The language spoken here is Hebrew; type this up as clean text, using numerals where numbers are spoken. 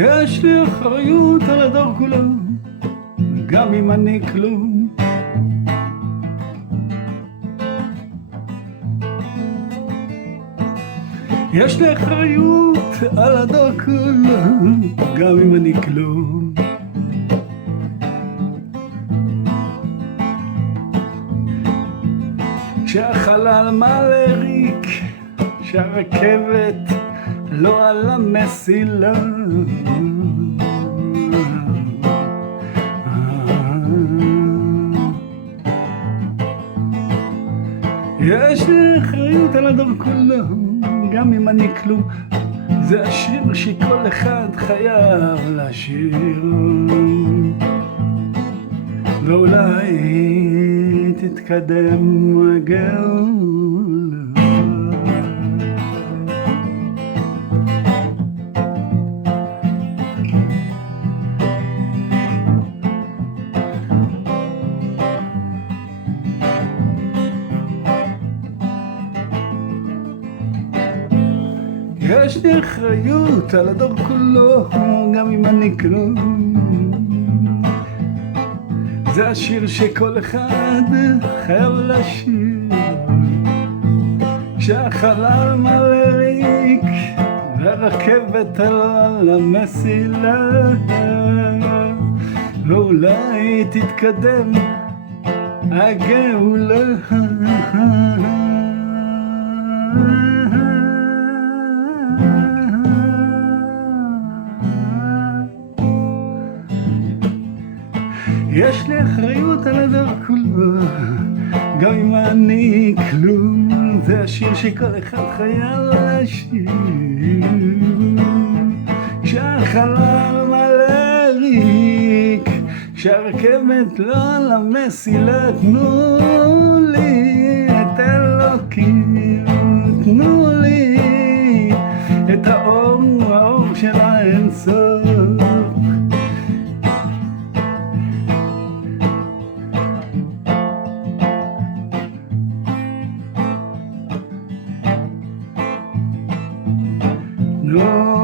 יש לי אחריות על הדור כולו, גם אם אני כלום. יש לי אחריות על הדור כולו, גם אם אני כלום. כשהחלל מלא ריק, שהרכבת לא על המסילה, יש לי אחריות על הדור כולו, גם אם אני כלום. זה השיר שכל אחד חייב לשיר, ואולי תתקדם הגאולה. יש לי אחריות על הדור כולו, גם אם אני כלום. זה השיר שכל אחד חייב לשיר, כשהחלל מלא ריק והרכבת על המסילה, ואולי תתקדם הגאולה. יש לי אחריות על הדור כולו, גם אם אני כלום. זה השיר שכל אחד חייב לשיר, כשהחלל מלא ריק, כשהרכבת לא על המסילה. תנו לי את אלוקים, תנו לי את האור של האינסוף. תנו